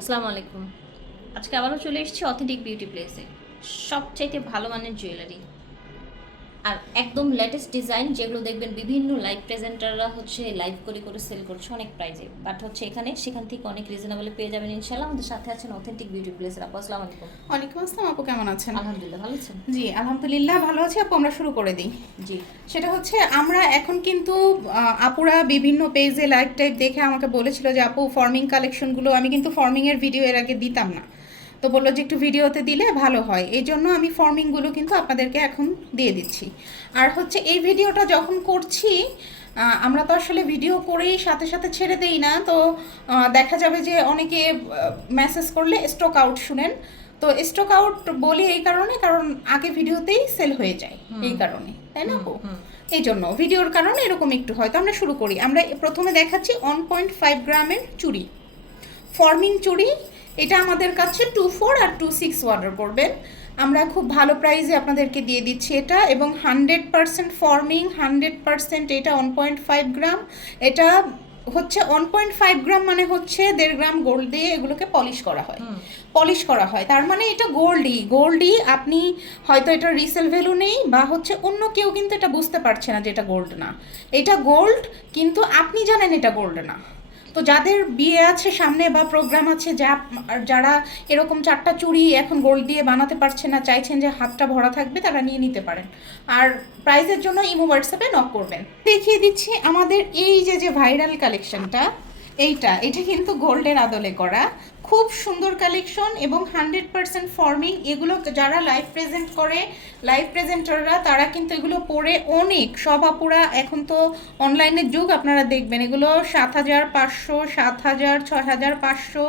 আসসালামু আলাইকুম। আজকে আবারও চলে এসেছি অথেন্টিক বিউটি প্লেসে সবচাইতে ভালো মানের জুয়েলারি আর একদম লেটেস্ট ডিজাইন যেগুলো দেখবেন বিভিন্ন লাইভ প্রেজেন্টাররা হচ্ছে লাইভ করে করে সেল করছে অনেক প্রাইজে বাট হচ্ছে এখানে সেখান থেকে অনেক রিজনেবলে পেয়ে যাবেন ইনশাল্লাহ আমাদের সাথে আছেন অথেন্টিক বিউটি প্লেসের আপু আসসালামু আলাইকুম। ওয়ালাইকুম আসসালাম আপু কেমন আছেন? আলহামদুলিল্লাহ ভালো আছেন জি আলহামদুলিল্লাহ ভালো আছি। আপু আমরা শুরু করে দিই। জি। সেটা হচ্ছে আমরা এখন কিন্তু আপুরা বিভিন্ন পেজে লাইভ টাইপ দেখে আমাকে বলেছিল যে আপু ফর্মিং কালেকশনগুলো আমি কিন্তু ফর্মিংয়ের ভিডিও এর আগে দিতাম না। তো বলল যে একটু ভিডিওতে দিলে ভালো হয়। এই জন্য আমি ফর্মিংগুলো কিন্তু আপনাদেরকে এখন দিয়ে দিচ্ছি। আর হচ্ছে এই ভিডিওটা যখন করছি আমরা তো আসলে ভিডিও করেই সাথে সাথে ছেড়ে দেই না। তো দেখা যাবে যে অনেকে মেসেজ করলে স্টক আউট শুনেন। তো স্টক আউট বলি এই কারণে কারণ আগে ভিডিওতেই সেল হয়ে যায় এই কারণে তাই না এই জন্য ভিডিওর কারণে এরকম একটু হয়। তো আমরা শুরু করি। আমরা প্রথমে দেখাচ্ছি ওয়ান পয়েন্ট ফাইভ গ্রামের চুড়ি। ফর্মিং চুড়ি এটা আমাদের কাছে টু ফোর আর টু সিক্স অর্ডার করবেন। আমরা খুব ভালো প্রাইসে আপনাদেরকে দিয়ে দিচ্ছি এটা এবং hundred percent forming hundred percent এটা ওয়ান পয়েন্ট ফাইভ গ্রাম এটা হচ্ছে ওয়ান পয়েন্ট ফাইভ গ্রাম মানে হচ্ছে দেড় গ্রাম গোল্ড দিয়ে এগুলোকে পলিশ করা হয়। পলিশ করা হয়। তার মানে এটা গোল্ডই গোল্ডই আপনি হয়তো এটা রিসেল ভ্যালু নেই বা হচ্ছে অন্য কেউ কিন্তু এটা বুঝতে পারছে না যে এটা গোল্ড না। এটা গোল্ড কিন্তু আপনি জানেন এটা গোল্ড না। তো যাদের বিয়ে আছে সামনে বা প্রোগ্রাম আছে, যা যারা এরকম চারটা চুড়ি এখন গোল্ড দিয়ে বানাতে পারছে না, চাইছেন যে হাতটা ভরা থাকবে, তারা নিয়ে নিতে পারেন। আর প্রাইজের জন্য ইমো হোয়াটসঅ্যাপে নক করবেন। দেখিয়ে দিচ্ছি আমাদের এই যে যে ভাইরাল কালেকশনটা এইটা, এটা কিন্তু গোল্ডের আদলে করা। খুব সুন্দর কালেকশন এবং হান্ড্রেড পার্সেন্ট ফর্মিং এগুলো যারা লাইভ প্রেজেন্ট করে লাইভ প্রেজেন্টাররা তারা কিন্তু এগুলো পরে অনেক। সব আপুরা এখন তো অনলাইনের যুগ, আপনারা দেখবেন। এগুলো সাত হাজার পাঁচশো, সাত হাজার, ছয় হাজার পাঁচশো,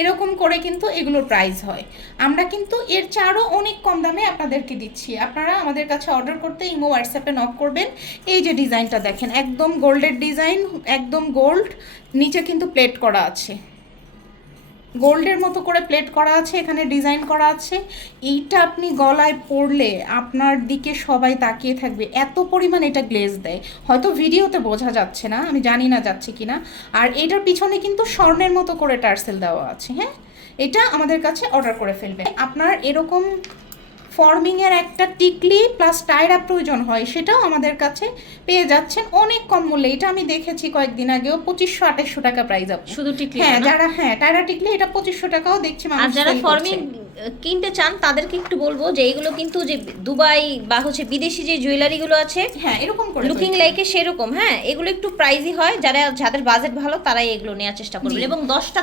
এরকম করে কিন্তু এগুলোর প্রাইস হয়। আমরা কিন্তু এর চারও অনেক কম দামে আপনাদেরকে দিচ্ছি। আপনারা আমাদের কাছে অর্ডার করতে ইমো হোয়াটসঅ্যাপে নক করবেন। এই যে ডিজাইনটা দেখেন, একদম গোল্ডের ডিজাইন একদম গোল্ড নিচে কিন্তু প্লেট করা আছে। গোল্ডের মতো করে প্লেট করা আছে, এখানে ডিজাইন করা আছে। এইটা আপনি গলায় পরলে আপনার দিকে সবাই তাকিয়ে থাকবে। এত পরিমাণ এটা গ্লেজ দেয়। হয়তো ভিডিওতে বোঝা যাচ্ছে না, আমি জানি না যাচ্ছে কি না আর এটার পিছনে কিন্তু স্বর্ণের মতো করে টার্সেল দেওয়া আছে হ্যাঁ? এটা আমাদের কাছে অর্ডার করে ফেলবে আপনার এরকম ফর্মিংয়ের একটা টিকলি প্লাস টায়রা প্রয়োজন হয় সেটাও আমাদের কাছে পেয়ে যাচ্ছেন অনেক কম মূল্যে। এটা আমি দেখেছি কয়েকদিন আগেও পঁচিশশো আঠাশশো টাকা প্রাইস আপ শুধু টিকলি হ্যাঁ যারা হ্যাঁ টায়রা টিকলি এটা পঁচিশশো টাকাও দেখছি আর যারা ফর্মিং কিনতে চান তাদেরকে একটু বলব যে এগুলো কিন্তু যে দুবাই বা হচ্ছে বিদেশি যে জুয়েলারিগুলো আছে হ্যাঁ এরকম করে লুকিং। লাইকে সেরকম হ্যাঁ এগুলো একটু প্রাইজি হয়। যারা যাদের বাজেট ভালো তারাই এগুলো নেওয়ার চেষ্টা করবেন। এবং দশটা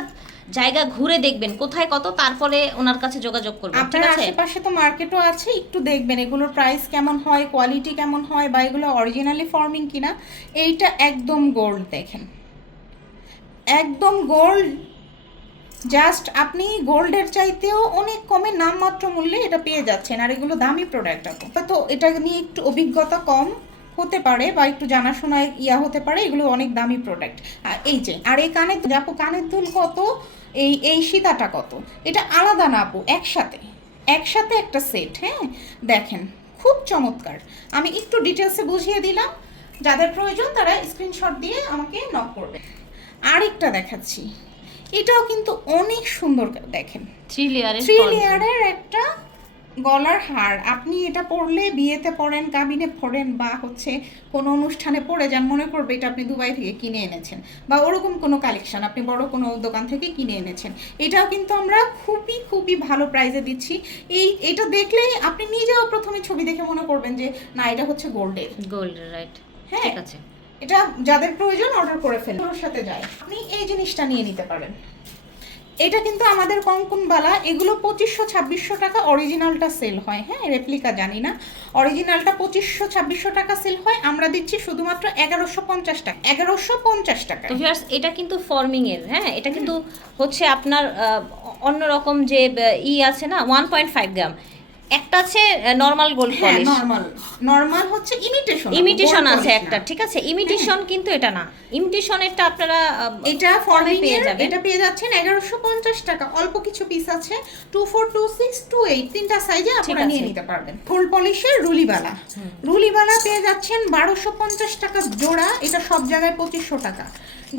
জায়গা ঘুরে দেখবেন কোথায় কত তারপরে ওনার কাছে যোগাযোগ করবেন ঠিক আপনার আশেপাশে তো মার্কেটও আছে একটু দেখবেন এগুলোর প্রাইস কেমন হয় কোয়ালিটি কেমন হয় বা এগুলো অরিজিনালি ফর্মিং কিনা এইটা একদম গোল্ড দেখেন। একদম গোল্ড জাস্ট আপনি গোল্ডের চাইতেও অনেক কমে নামমাত্র মূল্যে এটা পেয়ে যাচ্ছেন আর এগুলো দামি প্রোডাক্ট তো এটা নিয়ে একটু অভিজ্ঞতা কম হতে পারে বা একটু জানাশোনায় ইয়া হতে পারে এগুলো অনেক দামি প্রোডাক্ট আর এই যে আর এই কানের আপু কানের দুল কত? এই এই সীতাটা কত? এটা আলাদা না আপু একসাথে। একসাথে একটা সেট হ্যাঁ? দেখেন খুব চমৎকার। আমি একটু ডিটেলসে বুঝিয়ে দিলাম। যাদের প্রয়োজন তারা স্ক্রিনশট দিয়ে আমাকে নক করবে। আরেকটা দেখাচ্ছি। এটাও কিন্তু অনেক সুন্দর দেখেন। থ্রি লেয়ারের থ্রি লেয়ারের একটা গলার হার। আপনি এটা পরলে বিয়েতে পরেন কাবিনে পরেন বা হচ্ছে কোনো অনুষ্ঠানে পরে যান মনে করবে এটা আপনি দুবাই থেকে কিনে এনেছেন বা ওরকম কোনো কালেকশন আপনি বড় কোনো দোকান থেকে কিনে এনেছেন। এটাও কিন্তু আমরা খুবই খুবই ভালো প্রাইজে দিচ্ছি। এই এটা দেখলেই আপনি নিজেও প্রথমে ছবি দেখে মনে করবেন যে না এটা হচ্ছে গোল্ডের। গোল্ড রাইট হ্যাঁ। ঠিক আছে। এটা যাদের প্রয়োজন অর্ডার করে ফেলুন ওর সাথে যায়। আপনি এই জিনিসটা নিয়ে নিতে পারেন। এটা কিন্তু আমাদের কঙ্কনবালা এগুলো পঁচিশশো ছাব্বিশশো টাকা অরিজিনালটা সেল হয়। হ্যাঁ রেপ্লিকা জানি না। অরিজিনালটা পঁচিশশো ছাব্বিশশো টাকা সেল হয়। আমরা দিচ্ছি শুধুমাত্র এগারোশো পঞ্চাশ টাকা। এগারোশো পঞ্চাশ টাকা। ভিউয়ার্স এটা কিন্তু ফর্মিং এর হ্যাঁ? এটা কিন্তু হচ্ছে আপনার অন্যরকম যে ই আছে না ওয়ান পয়েন্ট ফাইভ গ্রাম একটা আছে নর্মাল গোল্ড হ্যাঁ পলিশ নর্মাল নর্মাল হচ্ছে ইমিটেশন ইমিটেশন আছে একটা ঠিক আছে? ইমিটেশন কিন্তু এটা না। ইমিটেশনেরটা আপনারা এটা ফর্মিং পেয়ে যাবেন। এটা পেয়ে যাচ্ছেন এগারোশো পঞ্চাশ টাকা। অল্প কিছু পিস আছে two four two six two eight তিনটা সাইজে আপনারা নিয়ে নিতে পারবেন। ফুল পলিশের রুলিবালা। রুলিবালা পেয়ে যাচ্ছেন বারোশো পঞ্চাশ টাকা জোড়া। এটা সব জায়গায় পঁচিশশো টাকা।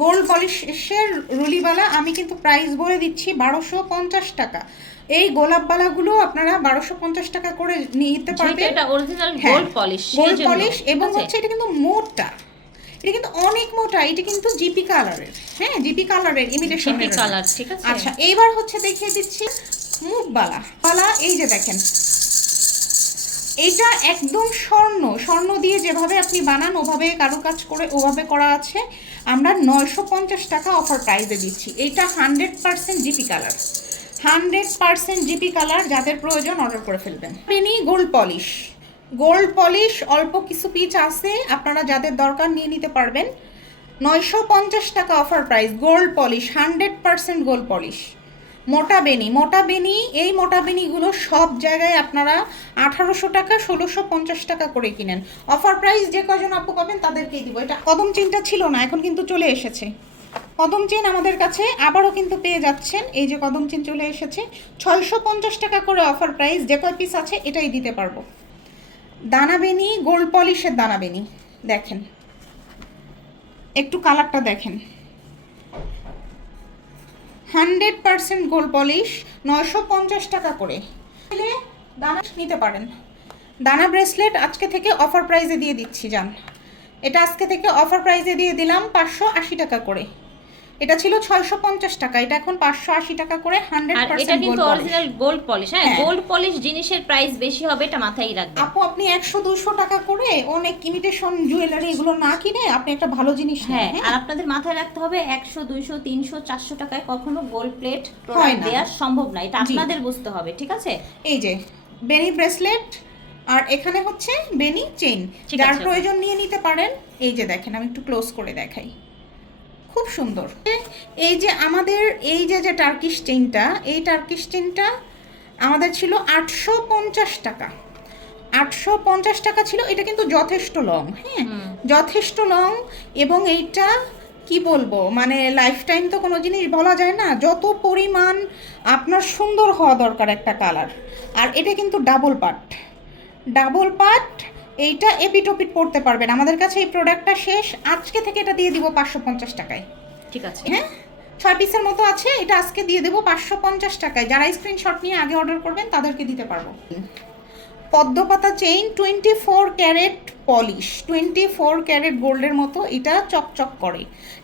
গোল্ড পলিশের রুলিবালা আমি কিন্তু প্রাইস বলে দিচ্ছি বারোশো পঞ্চাশ টাকা। এই গোলাপ বালাগুলো আপনারা বারোশো পঞ্চাশ টাকা করে নিতে পারবেন। এটা অরিজিনাল হ্যাঁ, গোল্ড পলিশ গোল্ড পলিশ এবং হচ্ছে এটা কিন্তু মোটা। এটা কিন্তু অনেক মোটা এটা কিন্তু জিপি কালারের হ্যাঁ জিপি কালারের ইমিটেশন জিপি কালার ঠিক আছে? আচ্ছা এইবার হচ্ছে দেখিয়ে দিচ্ছি মুখবালা। বালা এই যে দেখেন। এটা একদম স্বর্ণ। স্বর্ণ দিয়ে যেভাবে আপনি বানান ওভাবে কারুকাজ করে ওভাবে করা আছে। আমরা নয়শো পঞ্চাশ টাকা অফার প্রাইসে দিচ্ছি। এটা hundred percent GP colour hundred percent GP colour যাদের প্রয়োজন অর্ডার করে ফেলবেন। পেনি গোল্ড পলিশ। গোল্ড পলিশ, অল্প কিছু পিচ আছে, আপনারা যাদের দরকার নিয়ে নিতে পারবেন। নয়শো পঞ্চাশ টাকা offer price, gold polish, hundred percent gold polish. মোটা বেনি মোটা বেনি এই মোটা বেনিগুলো সব জায়গায় আপনারা আঠারোশো টাকা, ষোলোশো পঞ্চাশ টাকা করে কিনেন। অফার প্রাইস যে কজন আপু পাবেন তাদেরকেই দিব। এটা কদম চিন্তা ছিল না, এখন কিন্তু চলে এসেছে। কদম চেন আমাদের কাছে আবারও কিন্তু পেয়ে যাচ্ছেন। এই যে কদম চেন চলে এসেছে। ছয়শো পঞ্চাশ টাকা করে অফার প্রাইস যে কয় পিস আছে এটাই দিতে পারব। দানা বেনি গোল্ড পলিশের দানা বেনি দেখেন। একটু কালারটা দেখেন। হান্ড্রেড পার্সেন্ট গোল্ড পলিশ, নয়শো পঞ্চাশ টাকা করে। দানা নিতে পারেন। দানা ব্রেসলেট আজকে থেকে অফার প্রাইজে দিয়ে দিচ্ছি যান এটা আজকে থেকে অফার প্রাইজে দিয়ে দিলাম পাঁচশো আশি টাকা করে। এটা ছিল ছয়শো পঞ্চাশ টাকা এটা এখন পাঁচশো আশি টাকা করে হান্ড্রেড আর এটা কিন্তু অরিজিনাল গোল্ড পলিশ হ্যাঁ হ্যাঁ। গোল্ড পলিশ জিনিসের প্রাইস বেশি হবে এটা মাথায় রাখবেন। আপু আপনি একশো দুশো টাকা করে অনেক ইমিটেশন জুয়েলারি এগুলো না কিনে আপনি একটা ভালো জিনিস হ্যাঁ হ্যাঁ। আর আপনাদের মাথায় রাখতে হবে একশো দুইশো তিনশো চারশো টাকায় কখনো গোল্ড প্লেট হয়। দেওয়া সম্ভব না এটা আপনাদের বুঝতে হবে ঠিক আছে? এই যে বেনি ব্রেসলেট আর এখানে হচ্ছে বেনি চেইন যার। প্রয়োজন নিয়ে নিতে পারেন এই যে দেখেন আমি একটু ক্লোজ করে দেখাই। খুব সুন্দর। এই যে আমাদের এই যে যে টার্কিশ চেইনটা এই টার্কিশ চেইনটা আমাদের ছিল আটশো পঞ্চাশ টাকা। আটশো পঞ্চাশ টাকা ছিল এটা কিন্তু যথেষ্ট লং হ্যাঁ? যথেষ্ট লং এবং এইটা কি বলব মানে লাইফ টাইম তো কোনো জিনিস বলা যায় না যত পরিমাণ আপনার সুন্দর হওয়া দরকার একটা কালার আর এটা কিন্তু ডাবল পাট ডাবল পাট এইটা এপিটোপিট পড়তে পারবেন। আমাদের কাছে এই প্রোডাক্টটা শেষ। আজকে থেকে এটা দিয়ে দিব পাঁচশো পঞ্চাশ টাকায়। ঠিক আছে। হ্যাঁ? ছয় পিসের মতো আছে। এটা আজকে দিয়ে দেবো পাঁচশো পঞ্চাশ টাকায়। যারা স্ক্রিনশট নিয়ে আগে অর্ডার করবেন তাদেরকে দিতে পারব। পদ্মপাতা chain twenty four carat polish twenty four carat গোল্ডের মতো এটা চকচক করে।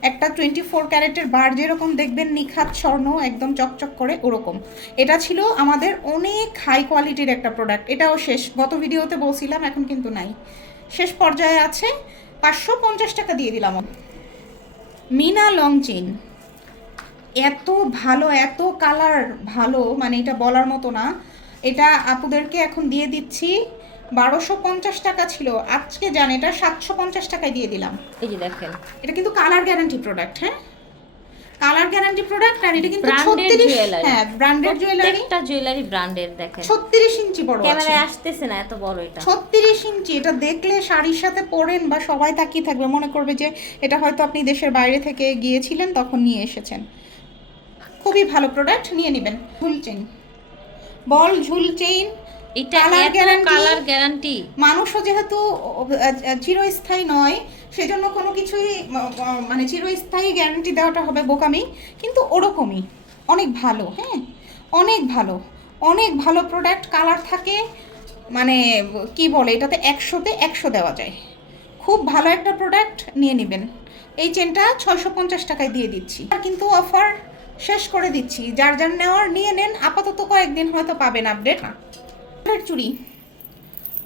একটা টোয়েন্টি ফোর ক্যারেটের বার যেরকম দেখবেন নিখাত স্বর্ণ একদম চকচক করে ওরকম। এটা ছিল আমাদের অনেক হাই কোয়ালিটির একটা প্রোডাক্ট এটাও শেষ। গত ভিডিওতে বলছিলাম, এখন কিন্তু নাই। শেষ পর্যায়ে আছে, পাঁচশো পঞ্চাশ টাকা দিয়ে দিলাম। মিনা লং চেইন এত ভালো, এত কালার ভালো মানে এটা বলার মতো না। এটা আপুদেরকে এখন দিয়ে দিচ্ছি। বারোশো পঞ্চাশ টাকা ছিল। আজকে জান এটা সাতশো পঞ্চাশ টাকায় দিয়ে দিলাম। এই যে দেখেন। এটা কিন্তু কালার গ্যারান্টি প্রোডাক্ট হ্যাঁ? কালার গ্যারান্টি প্রোডাক্ট আর এটা কিন্তু Branded ছত্রিশ jewelry। হ্যাঁ ব্র্যান্ডেড জুয়েলারি প্রত্যেকটা জুয়েলারি ব্র্যান্ডের দেখেন। ছত্রিশ ইঞ্চি বড় আছে। ক্যামেরায় আসতেছে না এত বড় এটা। ছত্রিশ ইঞ্চি এটা দেখলে শাড়ির সাথে পরেন বা সবাই তাকিয়ে থাকবে মনে করবে যে এটা হয়তো আপনি দেশের বাইরে থেকে গিয়েছিলেন তখন নিয়ে এসেছেন। খুবই ভালো প্রোডাক্ট নিয়ে নেবেন। ঝুল চেইন বল ঝুল চেইন এটা। কালার গ্যারান্টি মানুষও যেহেতু চিরস্থায়ী নয় সেজন্য কোনো কিছুই মানে চিরস্থায়ী গ্যারান্টি দেওয়াটা হবে বোকামি কিন্তু ওরকমই। অনেক ভালো হ্যাঁ? অনেক ভালো। অনেক ভালো প্রোডাক্ট কালার থাকে মানে কি বলে এটাতে একশোতে একশো দেওয়া যায়। খুব ভালো একটা প্রোডাক্ট নিয়ে নেবেন। এই চেনটা ছয়শো পঞ্চাশ টাকায় দিয়ে দিচ্ছি। আর কিন্তু অফার শেষ করে দিচ্ছি। যার যার নেওয়ার নিয়ে নেন, আপাতত কয়েকদিন হয়তো পাবেন আপডেট না চুড়ি।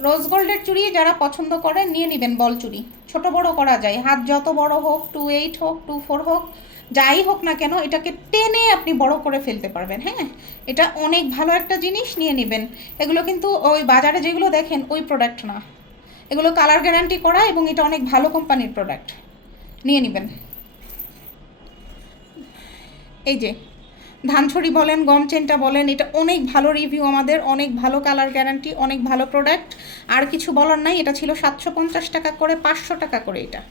রোজ গোল্ডের চুড়ি যারা পছন্দ করেন, নিয়ে নেবেন বল চুড়ি। ছোট বড় করা যায়। হাত যত বড় হোক টু এইট হোক টু ফোর হোক, যাই হোক না কেন, এটাকে টেনে আপনি বড় করে ফেলতে পারবেন হ্যাঁ? এটা অনেক ভালো একটা জিনিস, নিয়ে নেবেন। এগুলো কিন্তু ওই বাজারে যেগুলো দেখেন, ওই প্রোডাক্ট না। এগুলো কালার গ্যারান্টি করা এবং এটা অনেক ভালো কোম্পানির প্রোডাক্ট নিয়ে নেবেন। এই যে, ধানছড়ি বলেন, গম চেনটা বলেন, এটা অনেক ভালো রিভিউ আমাদের, অনেক ভালো কালার গ্যারান্টি অনেক ভালো প্রোডাক্ট আর কিছু বলার নাই, এটা ছিল সাতশো পঞ্চাশ টাকা করে, পাঁচশো টাকা করে এটা।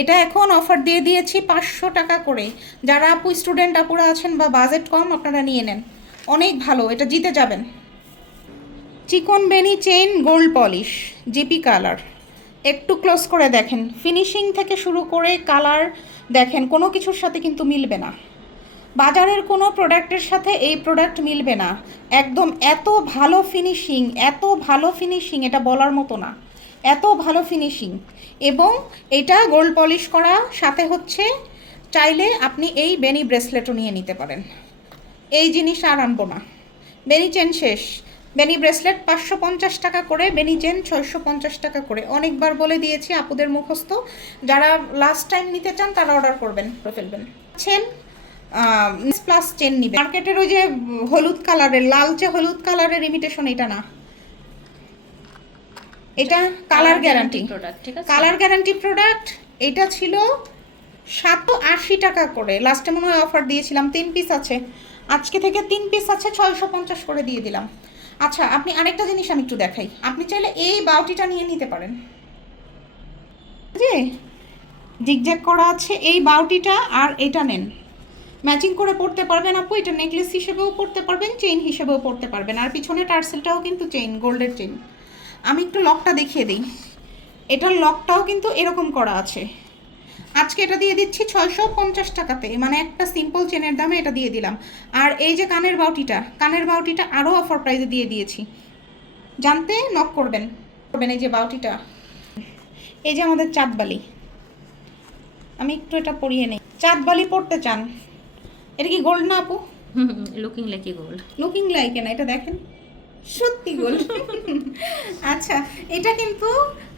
এটা এখন অফার দিয়ে দিয়েছি পাঁচশো টাকা করে। যারা আপু স্টুডেন্ট আপুরা আছেন বা বাজেট কম, আপনারা নিয়ে নেন। অনেক ভালো, এটা জিতে যাবেন। চিকন বেনি chain gold polish GP colour একটু ক্লোজ করে দেখেন। ফিনিশিং থেকে শুরু করে কালার দেখেন, কোনো কিছুর সাথে কিন্তু মিলবে না। বাজারের কোনো প্রোডাক্টের সাথে এই প্রোডাক্ট মিলবে না। একদম এত ভালো ফিনিশিং, এত ভালো ফিনিশিং, এটা বলার মতো না। এত ভালো ফিনিশিং। এবং এটা গোল্ড পলিশ করা, সাথে হচ্ছে চাইলে আপনি এই বেনি ব্রেসলেটও নিয়ে নিতে পারেন। এই জিনিস আর আনব না। বেনি চেন শেষ। বেনি ব্রেসলেট পাঁচশো পঞ্চাশ টাকা করে, বেনি চেন ছয়শো পঞ্চাশ টাকা করে। অনেকবার বলে দিয়েছি, আপুদের মুখস্থ। যারা লাস্ট টাইম নিতে চান, তারা অর্ডার করবেন, করে ফেলবেন। প্লাস চেন নিবে। মার্কেটের ওই যে হলুদ কালারের লালচে হলুদ কালারের ইমিটেশন এটা না। এটা কালার গ্যারান্টি প্রোডাক্ট ঠিক আছে? কালার গ্যারান্টি প্রোডাক্ট এটা ছিল সাতশো আশি টাকা করে। লাস্টে মনে হয় অফার দিয়েছিলাম তিন পিস আছে। আজকে থেকে তিন পিস আছে ছয়শো পঞ্চাশ করে দিয়ে দিলাম। আচ্ছা আপনি আরেকটা জিনিস আমি একটু দেখাই। আপনি চাইলে এই বাউটিটা নিয়ে নিতে পারেন। যে জিগজ্যাগ করা আছে এই বাউটিটা আর এটা নেন। ম্যাচিং করে পড়তে পারবেন আপু, এটা নেকলেস হিসেবেও পড়তে পারবেন, চেইন হিসেবেও পড়তে পারবেন। আর পিছনে টার্সেলটাও কিন্তু চেইন, গোল্ডের চেইন। আমি একটু লকটা দেখিয়ে দিই। এটার লকটাও কিন্তু এরকম করা আছে। আজকে এটা দিয়ে দিচ্ছি ছয়শো পঞ্চাশ টাকাতে। মানে একটা সিম্পল চেনের দামে এটা দিয়ে দিলাম। আর এই যে কানের বাউটিটা কানের বাউটিটা আরও অফার প্রাইসে দিয়ে দিয়েছি। জানতে নক করবেন। করবেন এই যে বাউটিটা। এই যে আমাদের চাঁদবালি। আমি একটু এটা পরিয়ে নেই। চাঁদবালি পড়তে চান। এটা কি গোল্ড না আপু? Looking like gold looking like না এটা দেখেন। সত্যি গোল্ড আচ্ছা এটা কিন্তু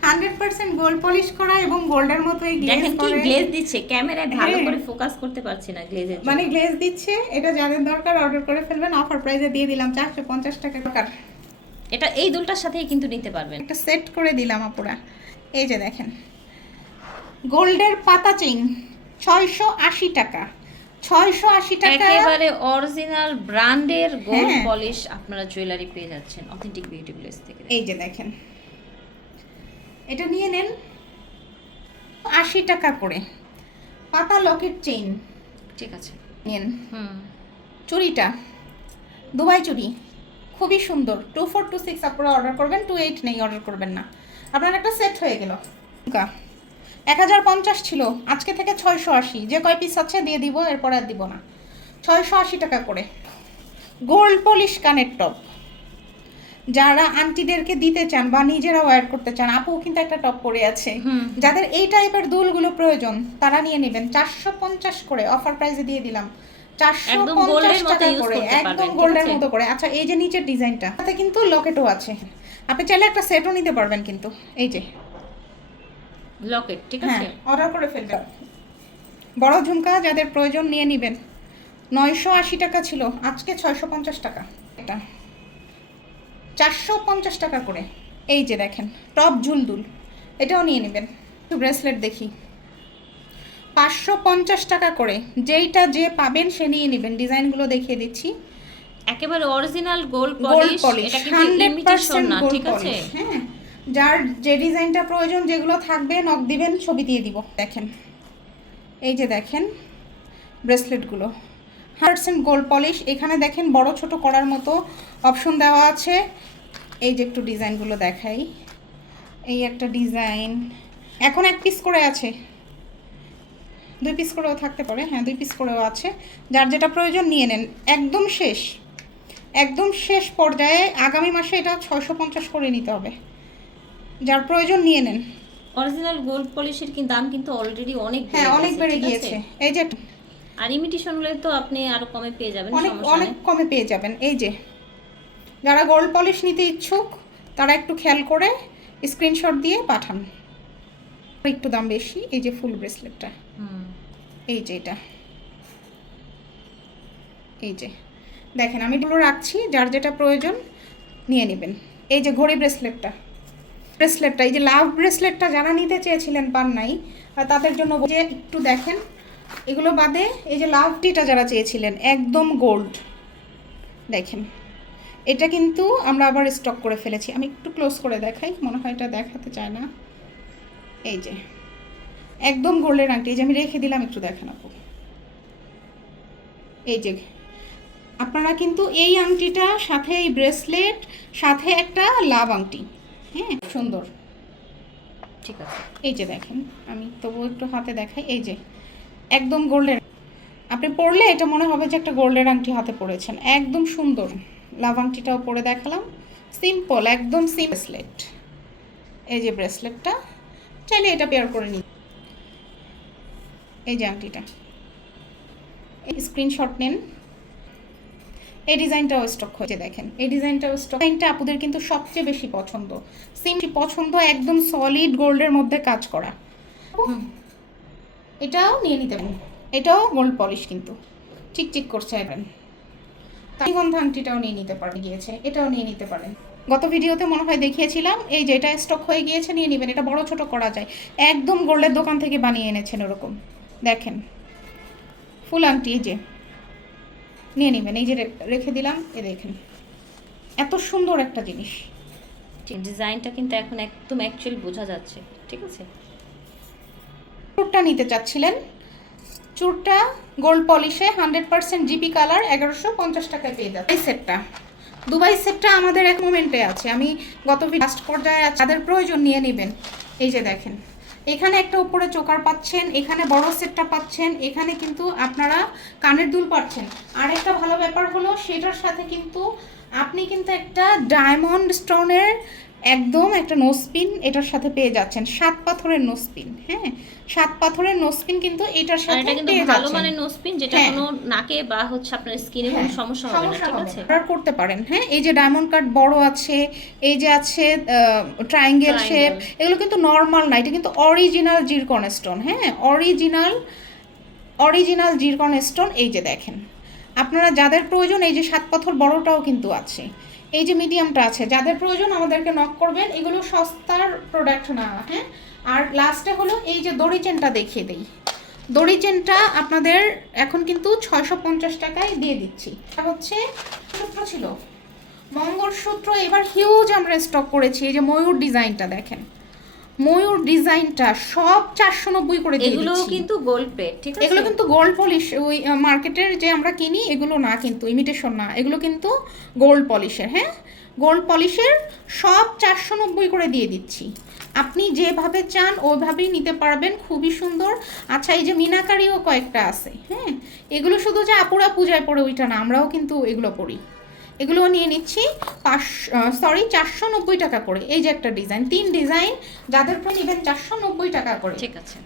হান্ড্রেড পার্সেন্ট গোল্ড পলিশ করা এবং গোল্ডের মতো এই গ্লেজ করে। গ্লেজ দিচ্ছে ক্যামেরায় ভালো হ্যাঁ। করে ফোকাস করতে পারছি না গ্লেজের মানে গ্লেজ দিচ্ছে এটা যাদের দরকার অর্ডার করে ফেলবেন অফার প্রাইসে দিয়ে দিলাম চারশো পঞ্চাশ টাকা দরকার। এটা এই দুলটার সাথেই কিন্তু নিতে পারবেন। একটা সেট করে দিলাম আপুরা। এই যে দেখেন গোল্ডের পাতা চেইন ছয়শো আশি টাকা। ছয়শো আশি টাকা। একেবারে অরিজিনাল ব্র্যান্ডের গোল্ড হ্যাঁ। পলিশ আপনারা জুয়েলারি পেয়ে যাচ্ছেন অথেন্টিক বিউটি প্লেস থেকে। এই যে দেখেন। এটা নিয়ে নেন আশি টাকা করে। পাতা লকেট চেইন ঠিক আছে। নিন। হুম। চুড়িটা। দুবাই চুড়ি। খুবই সুন্দর। টু ফোর টু সিক্স আপনারা অর্ডার করবেন টু এইট নেই অর্ডার করবেন না। আপনার একটা সেট হয়ে গেল। এক হাজার পঞ্চাশ ছিল। আজকে থেকে ছয়শো আশি। যে কয় পিস আছে দিয়ে দিব এরপর আর দিব না। ছয়শো আশি টাকা করে। গোল্ড পলিশ কানের টপ যারা আন্টিদেরকে দিতে চান বা নিজেরা ওয়্যার করতে চান আপু কিন্তু একটা টপ পরে আছে। যাদের এই টাইপের দুলগুলো প্রয়োজন তারা নিয়ে নেবেন। চারশো পঞ্চাশ করে অফার প্রাইসে দিয়ে দিলাম। চারশো একদম পঞ্চাশ টাকা করে। গোল্ডের মতো করে। আচ্ছা এই যে নিচের ডিজাইনটা তাতে কিন্তু লকেটও আছে। আপনি চাইলে একটা সেটও নিতে পারবেন কিন্তু। এই যে। লকেট ঠিক হ্যাঁ আছে? অর্ডার করে ফেলবেন। বড় ঝুমকা যাদের প্রয়োজন নিয়ে নেবেন। নয়শো আশি টাকা ছিল আজকে ছয়শো পঞ্চাশ টাকা। এটা। চারশো পঞ্চাশ টাকা করে। এই যে দেখেন টপ ঝুলদুল। এটাও নিয়ে নেবেন। একটু ব্রেসলেট দেখি। পাঁচশো পঞ্চাশ টাকা করে। যেইটা যে পাবেন সে নিয়ে নেবেন। ডিজাইনগুলো দেখিয়ে দিচ্ছি। একেবারে অরিজিনাল গোল্ড পলিশ পলিশ এটা কিন্তু হান্ড্রেড ইমিটেশন পার্সেন্ট না গোল্ড ঠিক আছে? পলিশ হ্যাঁ। যার যে ডিজাইনটা প্রয়োজন, যেগুলো থাকবে নক দিবেন, ছবি দিয়ে দিব, দেখেন। এই যে দেখেন ব্রেসলেটগুলো হান্ড্রেড গোল্ড পলিশ এখানে দেখেন বড় ছোট করার মতো অপশন দেওয়া আছে। এই যে একটু ডিজাইনগুলো দেখাই। এই একটা ডিজাইন। এখন এক পিস করে আছে। দুই পিস করেও থাকতে পারে হ্যাঁ দুই পিস করেও আছে। যার যেটা প্রয়োজন নিয়ে নেন। একদম শেষ। একদম শেষ পর্যায়ে আগামী মাসে এটা ছয়শো পঞ্চাশ করে নিতে হবে। যার প্রয়োজন নিয়ে নেন। অরিজিনাল গোল্ড পলিশের কিন্তু দাম কিন্তু অলরেডি অনেক হ্যাঁ অনেক বেড়ে গিয়েছে। এই যে আর ইমিটেশন হলে তো আপনি আরও কমে পেয়ে যাবেন অনেক অনেক কমে পেয়ে যাবেন। এই যে যারা গোল্ড পলিশ নিতে ইচ্ছুক তারা একটু খেয়াল করে স্ক্রিনশট দিয়ে পাঠান। একটু দাম বেশি এই যে ফুল ব্রেসলেটটা হুম। এই যে এটা। এই যে দেখেন আমি এগুলো রাখছি যার যেটা প্রয়োজন নিয়ে নেবেন। এই যে ঘড়ি ব্রেসলেটটা ব্রেসলেটটা এই যে লাভ ব্রেসলেটটা যারা নিতে চেয়েছিলেন পান নাই তাদের জন্য যে একটু দেখেন। এগুলো বাদে এই যে লাভটিটা যারা চেয়েছিলেন, একদম গোল্ড দেখেন, এটা কিন্তু আমরা আবার স্টক করে ফেলেছি। আমি একটু ক্লোজ করে দেখাই, মনে হয় এটা দেখাতে চায় না। এই যে, একদম গোল্ডের আংটি, এই যে আমি রেখে দিলাম, একটু দেখেন আপু। এই যে, আপনারা কিন্তু এই আংটিটা সাথে এই ব্রেসলেট সাথে একটা লাভ আংটি। হ্যাঁ? সুন্দর। ঠিক আছে। এই যে দেখেন আমি তবু একটু হাতে দেখাই এই যে একদম গোল্ডের। আপনি পরলে এটা মনে হবে যে একটা গোল্ডের আংটি হাতে পরেছেন একদম সুন্দর। লাভ আংটিটাও পরে দেখালাম সিম্পল একদম সিম ব্রেসলেট এই যে ব্রেসলেটটা চাইলে এটা পেয়ার করে নিন। এই যে আংটিটা। এই স্ক্রিনশট নিন। এই ডিজাইনটাও স্টক হয়েছে দেখেন। এই ডিজাইনটাও স্টক ডিজাইনটা আপুদের কিন্তু সবচেয়ে বেশি পছন্দ। সিম পছন্দ একদম সলিড গোল্ডের মধ্যে কাজ করা। এটাও নিয়ে নিতে পারেন। এটাও গোল্ড পলিশ কিন্তু। চিকচিক করছে এখন তাইগন্ধ আংটিটাও নিয়ে নিতে পারে গিয়েছে। এটাও নিয়ে নিতে পারেন। গত ভিডিওতে মনে হয় দেখিয়েছিলাম এই যে এটা স্টক হয়ে গিয়েছে নিয়ে নেবেন। এটা বড় ছোট করা যায়। একদম গোল্ডের দোকান থেকে বানিয়ে এনেছেন ওরকম। দেখেন। ফুল আংটি এই যে। নিয়ে নেবেন। এই যে রেখে দিলাম এ দেখেন। এত সুন্দর একটা জিনিস। ডিজাইনটা কিন্তু এখন একদম অ্যাকচুয়ালি বোঝা যাচ্ছে ঠিক আছে? চুরটা নিতে চাচ্ছিলেন। চুরটা গোল্ড পলিশে হান্ড্রেড পার্সেন্ট জিপি কালার এগারোশো পঞ্চাশ টাকায় পেয়ে যাচ্ছে। এই সেটটা দুবাই সেটটা আমাদের এক মোমেন্টে আছে। আমি গত লাস্ট পর্যায়ে আছে। তাদের প্রয়োজন নিয়ে নেবেন। এই যে দেখেন। এখানে একটা উপরে চোকার পাচ্ছেন, এখানে বড় সেটটা পাচ্ছেন, এখানে কিন্তু আপনারা কানের দুল পাচ্ছেন। আর একটা ভালো ব্যাপার হলো, সেটার সাথে কিন্তু আপনি কিন্তু একটা ডায়মন্ড স্টোনের একদম একটা নোসপিন এটার সাথে পেয়ে যাচ্ছেন। সাত পাথরের নোসপিন হ্যাঁ? সাত পাথরের নোসপিন কিন্তু এটার সাথে এটা কিন্তু ভালো মানের নোসপিন যেটা হ্যাঁ। কোনো নাকে বা হচ্ছে আপনার স্কিনে কোনো সমস্যা হবে না ঠিক আছে? অর্ডার করতে পারেন হ্যাঁ? এই যে ডায়মন্ড কাট বড় আছে এই যে আছে ট্রায়াঙ্গেল। শেপ এগুলো কিন্তু নর্মাল না এটা কিন্তু অরিজিনাল জিরকন স্টোন হ্যাঁ? অরিজিনাল অরিজিনাল জিরকন স্টোন এই যে দেখেন। আপনারা যাদের প্রয়োজন এই যে সাত পাথর বড়টাও কিন্তু আছে। এই যে মিডিয়ামটা আছে, যাদের প্রয়োজন আমাদেরকে নক করবেন, এগুলো সস্তার প্রোডাক্ট না হ্যাঁ? আর লাস্টে হলো এই যে দড়ি চেনটা দেখিয়ে দিই। দড়ি চেনটা আপনাদের এখন কিন্তু ছয়শো পঞ্চাশ টাকায় দিয়ে দিচ্ছি। এটা হচ্ছে সূত্র ছিল। মঙ্গলসূত্র এবার হিউজ আমরা স্টক করেছি, এই যে ময়ূর ডিজাইনটা দেখেন। ময়ূর ডিজাইনটা সব চারশো নব্বই করে এগুলো কিন্তু গোল্ড প্লেট ঠিক আছে? এগুলো কিন্তু গোল্ড পলিশ ওই মার্কেটের যে আমরা কিনি এগুলো না কিন্তু ইমিটেশন না এগুলো কিন্তু গোল্ড পলিশের হ্যাঁ? গোল্ড পলিশের সব চারশো নব্বই করে দিয়ে দিচ্ছি। আপনি যেভাবে চান ওইভাবেই নিতে পারবেন খুবই সুন্দর। আচ্ছা এই যে মিনাকারিও কয়েকটা আছে হ্যাঁ? এগুলো শুধু যে আপুরা পূজায় পড়ে ওইটা না আমরাও কিন্তু এগুলো পড়ি এগুলো নিয়ে নিচ্ছি পাঁচ সরি চারশো নব্বই টাকা করে। এই যে একটা ডিজাইন তিন ডিজাইন যাদের নেবেন চারশো নব্বই টাকা করে। ঠিক আছে।